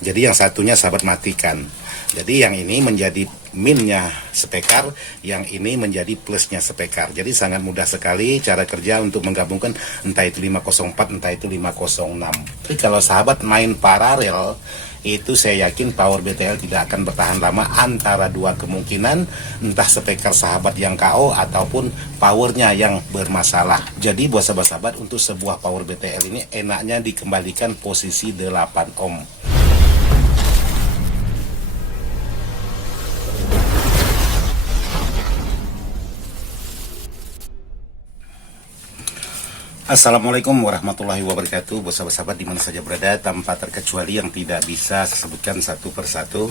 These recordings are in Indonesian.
Jadi yang satunya sahabat matikan. Jadi yang ini menjadi minnya spekar, yang ini menjadi plusnya spekar. Jadi sangat mudah sekali cara kerja untuk menggabungkan entah itu 504, entah itu 506. Tapi kalau sahabat main paralel, itu saya yakin power BTL tidak akan bertahan lama antara dua kemungkinan, entah spekar sahabat yang KO ataupun powernya yang bermasalah. Jadi buat sahabat-sahabat, untuk sebuah power BTL ini enaknya dikembalikan posisi 8 ohm. Assalamualaikum warahmatullahi wabarakatuh. Buat sahabat-sahabat di mana saja berada, tanpa terkecuali yang tidak bisa saya sebutkan satu persatu.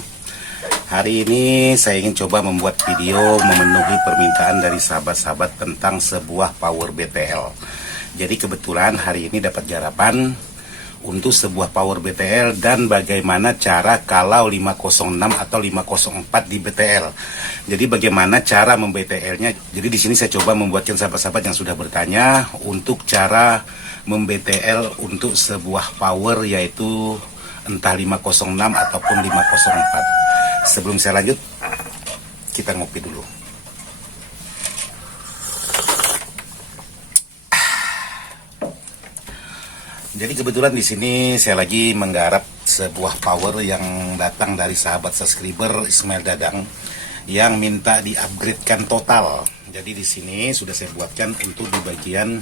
Hari ini saya ingin coba membuat video memenuhi permintaan dari sahabat-sahabat tentang sebuah power BTL. Jadi kebetulan hari ini dapat garapan untuk sebuah power BTL dan bagaimana cara kalau 506 atau 504 di BTL. Jadi bagaimana cara mem-BTL-nya. Jadi di sini saya coba membuatkan sahabat-sahabat yang sudah bertanya untuk cara mem-BTL untuk sebuah power, yaitu entah 506 ataupun 504. Sebelum saya lanjut, kita ngopi dulu. Jadi kebetulan di sini saya lagi menggarap sebuah power yang datang dari sahabat subscriber Ismail Dadang yang minta di-upgradekan total. Jadi di sini sudah saya buatkan untuk di bagian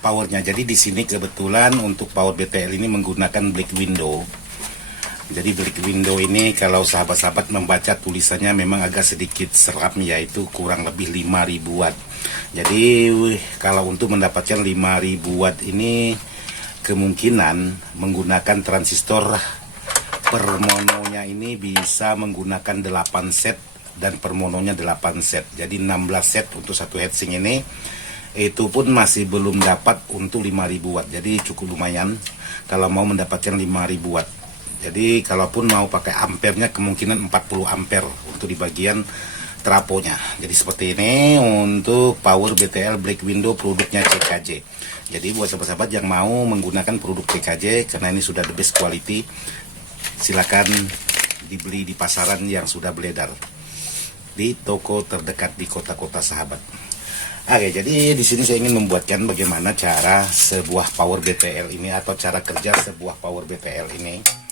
powernya. Jadi di sini kebetulan untuk power BTL ini menggunakan black window. Jadi black window ini kalau sahabat-sahabat membaca tulisannya memang agak sedikit seram, yaitu kurang lebih 5000 watt. Jadi kalau untuk mendapatkan 5000 watt ini kemungkinan menggunakan transistor per mononya ini bisa menggunakan 8 set dan per mononya 8 set. Jadi 16 set untuk satu heatsink ini. Itu pun masih belum dapat untuk 5000 watt. Jadi cukup lumayan kalau mau mendapatkan 5000 watt. Jadi kalaupun mau pakai ampernya kemungkinan 40 ampere untuk di bagian traponya. Jadi seperti ini untuk power BTL black window produknya CKJ. Jadi buat sahabat-sahabat yang mau menggunakan produk CKJ, karena ini sudah the best quality, silakan dibeli di pasaran yang sudah beredar di toko terdekat di kota-kota sahabat. Oke, jadi di sini saya ingin membuatkan bagaimana cara sebuah power BTL ini atau cara kerja sebuah power BTL ini.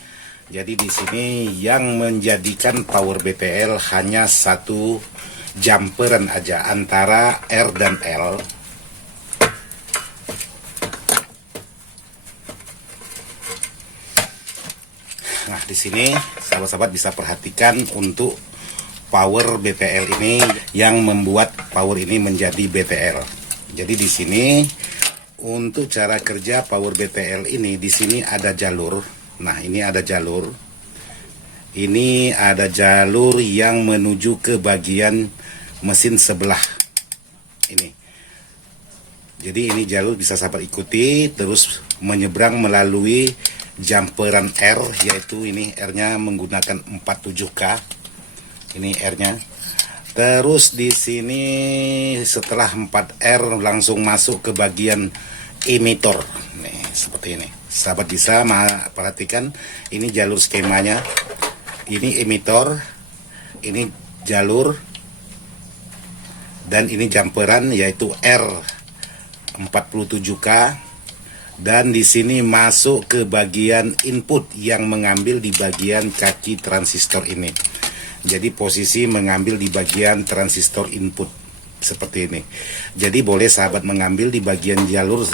Jadi di sini yang menjadikan power BTL hanya satu jumperan aja antara R dan L. Nah, di sini sahabat-sahabat bisa perhatikan untuk power BTL ini yang membuat power ini menjadi BTL. Jadi di sini untuk cara kerja power BTL ini, di sini ada jalur. Nah, ini ada jalur. Ini ada jalur yang menuju ke bagian mesin sebelah. Ini. Jadi ini jalur bisa sahabat ikuti terus menyeberang melalui jumperan R, yaitu ini R-nya menggunakan 47K. Ini R-nya. Terus di sini setelah 4R langsung masuk ke bagian emitor. Nih, seperti ini. Sahabat bisa perhatikan, ini jalur skemanya, ini emitor, ini jalur, dan ini jumperan yaitu R47K, dan di sini masuk ke bagian input yang mengambil di bagian kaki transistor ini. Jadi posisi mengambil di bagian transistor input. Seperti ini. Jadi boleh sahabat mengambil di bagian jalur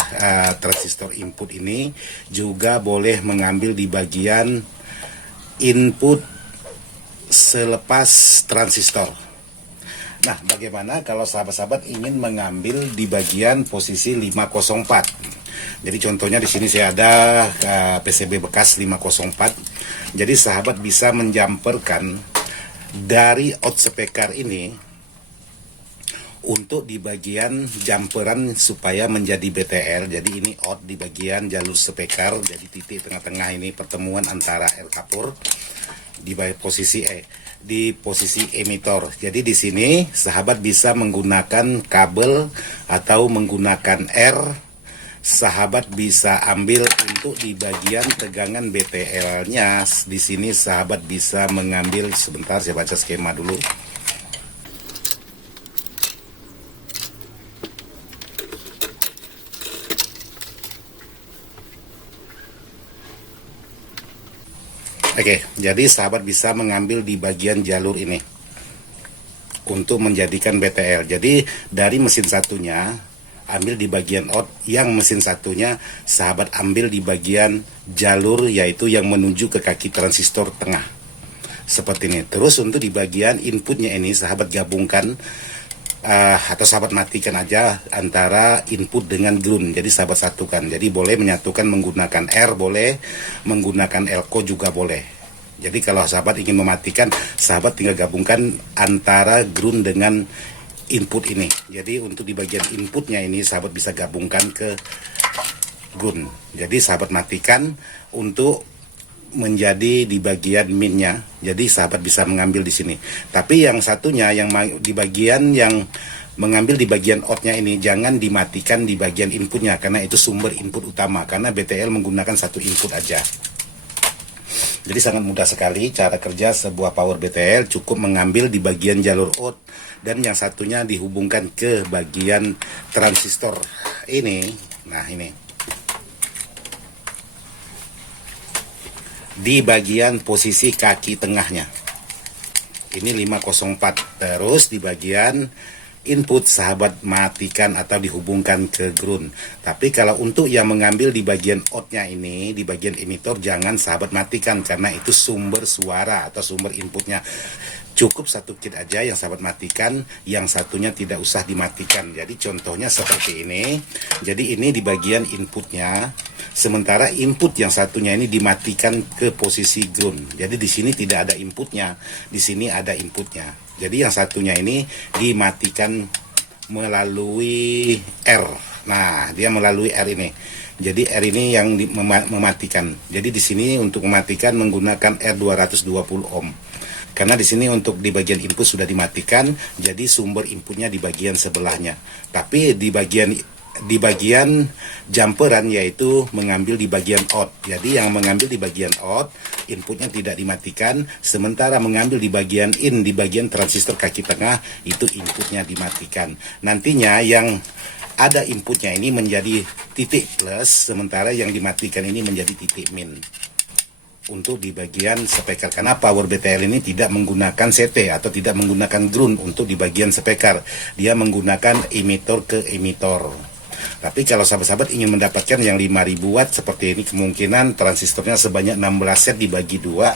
transistor input ini, juga boleh mengambil di bagian input selepas transistor. Nah, bagaimana kalau sahabat-sahabat ingin mengambil di bagian posisi 504? Jadi contohnya di sini saya ada PCB bekas 504. Jadi sahabat bisa menjumperkan dari out spekar ini untuk di bagian jumperan supaya menjadi BTL. Jadi ini out di bagian jalur spekar. Jadi titik tengah-tengah ini pertemuan antara R kapur di posisi di posisi emitor. Jadi di sini sahabat bisa menggunakan kabel atau menggunakan R sahabat bisa ambil untuk di bagian tegangan BTL-nya. Di sini sahabat bisa mengambil, sebentar saya baca skema dulu. Oke, jadi sahabat bisa mengambil di bagian jalur ini untuk menjadikan BTL. Jadi dari mesin satunya ambil di bagian out, yang mesin satunya sahabat ambil di bagian jalur, yaitu yang menuju ke kaki transistor tengah seperti ini. Terus untuk di bagian inputnya ini sahabat gabungkan atau sahabat matikan aja antara input dengan ground. Jadi sahabat satukan. Jadi boleh menyatukan menggunakan R, boleh menggunakan elko juga boleh. Jadi kalau sahabat ingin mematikan, sahabat tinggal gabungkan antara ground dengan input ini. Jadi untuk di bagian inputnya ini sahabat bisa gabungkan ke ground. Jadi sahabat matikan untuk menjadi di bagian minnya. Jadi sahabat bisa mengambil di sini. Tapi yang satunya yang di bagian yang mengambil di bagian outnya ini jangan dimatikan di bagian inputnya, karena itu sumber input utama, karena BTL menggunakan satu input aja. Jadi sangat mudah sekali cara kerja sebuah power BTL, cukup mengambil di bagian jalur out dan yang satunya dihubungkan ke bagian transistor ini. Nah ini di bagian posisi kaki tengahnya ini 504. Terus di bagian input sahabat matikan atau dihubungkan ke ground. Tapi kalau untuk yang mengambil di bagian outnya ini, di bagian emitor, jangan sahabat matikan karena itu sumber suara atau sumber inputnya. Cukup satu kit aja yang sahabat matikan, yang satunya tidak usah dimatikan. Jadi contohnya seperti ini. Jadi ini di bagian inputnya, sementara input yang satunya ini dimatikan ke posisi ground. Jadi di sini tidak ada inputnya, di sini ada inputnya. Jadi yang satunya ini dimatikan melalui R. Nah, dia melalui R ini. Jadi R ini yang mematikan. Jadi di sini untuk mematikan menggunakan R220 ohm. Karena di sini untuk di bagian input sudah dimatikan, jadi sumber inputnya di bagian sebelahnya. Tapi di bagian jumperan, yaitu mengambil di bagian out. Jadi yang mengambil di bagian out, inputnya tidak dimatikan, sementara mengambil di bagian in, di bagian transistor kaki tengah, itu inputnya dimatikan. Nantinya yang ada inputnya ini menjadi titik plus, sementara yang dimatikan ini menjadi titik min. Untuk di bagian speaker, karena power BTL ini tidak menggunakan CT atau tidak menggunakan ground untuk di bagian speaker, dia menggunakan emitor ke emitor. Tapi kalau sahabat-sahabat ingin mendapatkan yang 5000 watt seperti ini, kemungkinan transistornya sebanyak 16 set dibagi 2.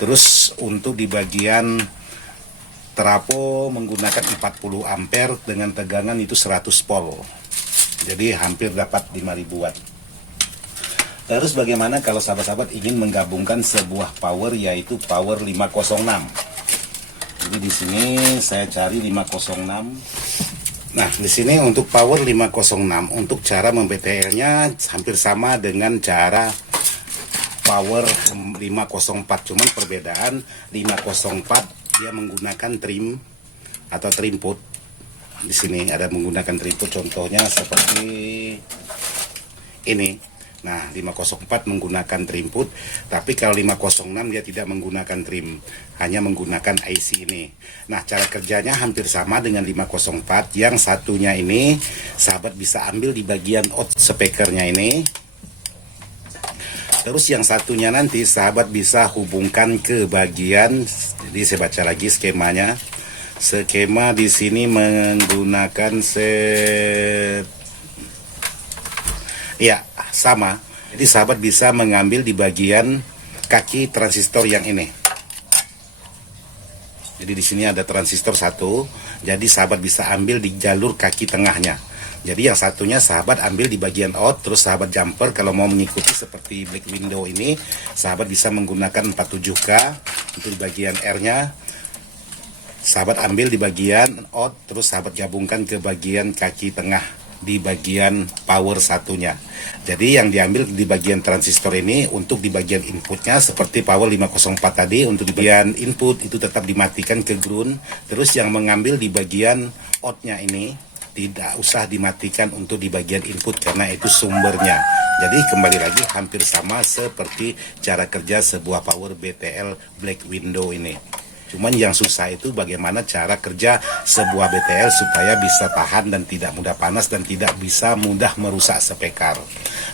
Terus untuk di bagian trafo menggunakan 40 ampere dengan tegangan itu 100 volt. Jadi hampir dapat 5000 watt. Terus bagaimana kalau sahabat-sahabat ingin menggabungkan sebuah power, yaitu power 506. Jadi di sini saya cari 506. Nah, di sini untuk power 506 untuk cara mem-BTL-nya hampir sama dengan cara power 504, cuman perbedaan 504 dia menggunakan trim atau trimput. Di sini ada menggunakan trimput, contohnya seperti ini. Nah, 504 menggunakan trimput, tapi kalau 506 dia tidak menggunakan trim, hanya menggunakan IC ini. Nah, cara kerjanya hampir sama dengan 504. Yang satunya ini sahabat bisa ambil di bagian out speakernya ini. Terus yang satunya nanti sahabat bisa hubungkan ke bagian, jadi saya baca lagi skemanya. Skema di sini menggunakan set, ya sama. Jadi sahabat bisa mengambil di bagian kaki transistor yang ini. Jadi di sini ada transistor satu, jadi sahabat bisa ambil di jalur kaki tengahnya. Jadi yang satunya sahabat ambil di bagian out, terus sahabat jumper kalau mau mengikuti seperti black window ini, sahabat bisa menggunakan 47K untuk di bagian R-nya. Sahabat ambil di bagian out, terus sahabat gabungkan ke bagian kaki tengah di bagian power satunya. Jadi yang diambil di bagian transistor ini untuk di bagian inputnya seperti power 504 tadi, untuk di bagian input itu tetap dimatikan ke ground. Terus yang mengambil di bagian outnya ini tidak usah dimatikan untuk di bagian input karena itu sumbernya. Jadi kembali lagi hampir sama seperti cara kerja sebuah power BTL black window ini. Cuman yang susah itu bagaimana cara kerja sebuah BTL supaya bisa tahan dan tidak mudah panas dan tidak bisa mudah merusak spekar.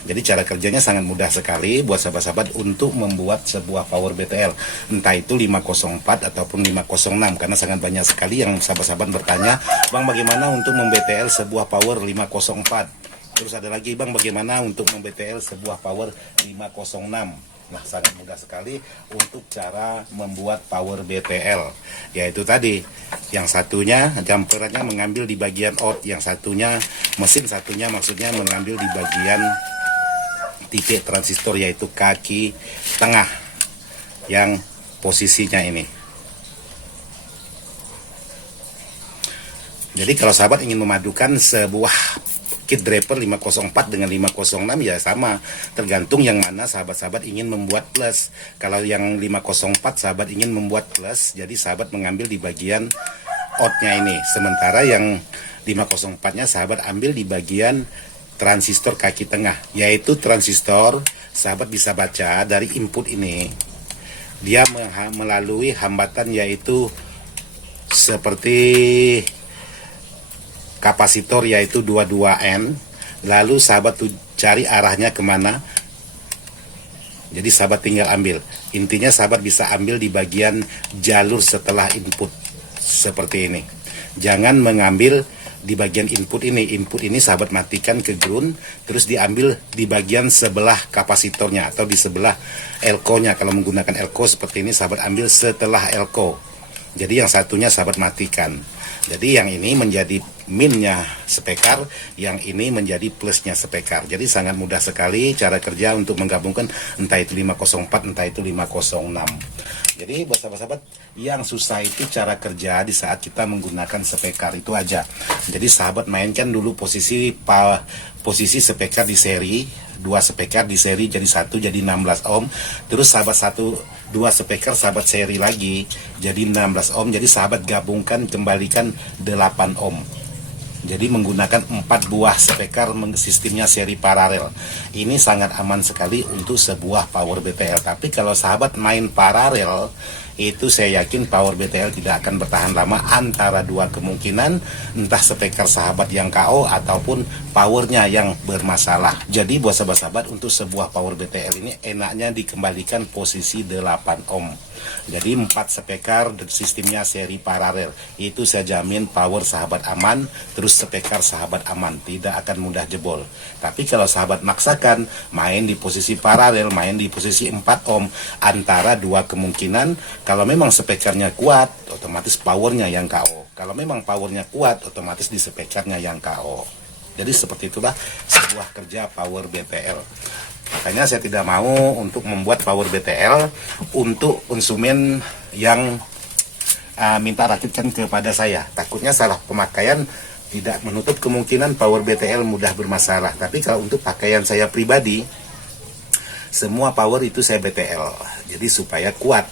Jadi cara kerjanya sangat mudah sekali buat sahabat-sahabat untuk membuat sebuah power BTL. Entah itu 504 ataupun 506 karena sangat banyak sekali yang sahabat-sahabat bertanya, "Bang, bagaimana untuk mem-BTL sebuah power 504?" Terus ada lagi, "Bang, bagaimana untuk mem-BTL sebuah power 506?" Nah, sangat mudah sekali untuk cara membuat power BTL. Yaitu tadi, yang satunya jumperannya mengambil di bagian out, yang satunya, mesin satunya maksudnya mengambil di bagian titik transistor yaitu kaki tengah yang posisinya ini. Jadi kalau sahabat ingin memadukan sebuah kit draper 504 dengan 506 ya sama, tergantung yang mana sahabat-sahabat ingin membuat plus. Kalau yang 504 sahabat ingin membuat plus, jadi sahabat mengambil di bagian outnya ini, sementara yang 504 nya sahabat ambil di bagian transistor kaki tengah, yaitu transistor sahabat bisa baca dari input ini dia melalui hambatan yaitu seperti kapasitor yaitu 22N, lalu sahabat tuh cari arahnya kemana, jadi sahabat tinggal ambil. Intinya sahabat bisa ambil di bagian jalur setelah input seperti ini. Jangan mengambil di bagian input ini sahabat matikan ke ground, terus diambil di bagian sebelah kapasitornya atau di sebelah elko nya. Kalau menggunakan elko seperti ini sahabat ambil setelah elko, jadi yang satunya sahabat matikan. Jadi yang ini menjadi minnya spekar, yang ini menjadi plusnya spekar. Jadi sangat mudah sekali cara kerja untuk menggabungkan entah itu 504, entah itu 506. Jadi buat sahabat-sahabat, yang susah itu cara kerja di saat kita menggunakan spekar itu aja. Jadi sahabat mainkan dulu posisi spekar di seri, 2 spekar di seri jadi 1 jadi 16 ohm. Terus sahabat 2 spekar sahabat seri lagi jadi 16 ohm. Jadi sahabat gabungkan kembalikan 8 ohm. Jadi menggunakan 4 buah spekar sistemnya seri paralel. Ini sangat aman sekali untuk sebuah power BTL. Tapi kalau sahabat main paralel, itu saya yakin power BTL tidak akan bertahan lama. Antara 2 kemungkinan, entah spekar sahabat yang KO ataupun powernya yang bermasalah. Jadi buat sahabat-sahabat, untuk sebuah power BTL ini enaknya dikembalikan posisi 8 ohm. Jadi 4 spekar sistemnya seri paralel, itu saya jamin power sahabat aman, terus spekar sahabat aman, tidak akan mudah jebol. Tapi kalau sahabat maksakan main di posisi paralel, main di posisi 4 ohm, antara 2 kemungkinan, kalau memang spekarnya kuat, otomatis powernya yang KO. Kalau memang powernya kuat, otomatis di spekarnya yang KO. Jadi seperti itulah sebuah kerja power BTL. Makanya saya tidak mau untuk membuat power BTL untuk konsumen yang minta rakitkan kepada saya. Takutnya salah pemakaian, tidak menutup kemungkinan power BTL mudah bermasalah. Tapi kalau untuk pakaian saya pribadi, semua power itu saya BTL. Jadi supaya kuat.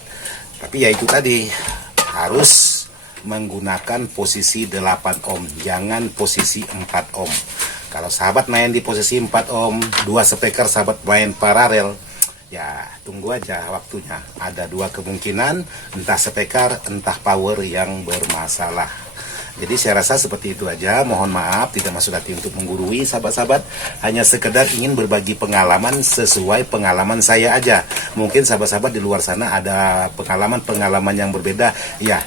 Tapi ya itu tadi, harus menggunakan posisi 8 ohm, jangan posisi 4 ohm. Kalau sahabat main di posisi 4 ohm, 2 spekar sahabat main paralel, ya tunggu aja waktunya. Ada 2 kemungkinan, entah spekar, entah power yang bermasalah. Jadi saya rasa seperti itu aja. Mohon maaf, tidak maksud hati untuk menggurui sahabat-sahabat. Hanya sekedar ingin berbagi pengalaman sesuai pengalaman saya aja. Mungkin sahabat-sahabat di luar sana ada pengalaman-pengalaman yang berbeda. Ya,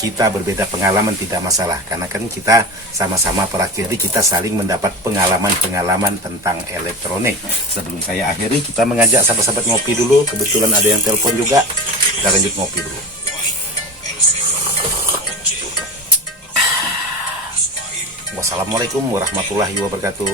kita berbeda pengalaman tidak masalah, karena kan kita sama-sama perakir, jadi kita saling mendapat pengalaman-pengalaman tentang elektronik. Sebelum saya akhiri, kita mengajak sahabat-sahabat ngopi dulu. Kebetulan ada yang telepon juga, kita lanjut ngopi dulu. Wassalamualaikum warahmatullahi wabarakatuh.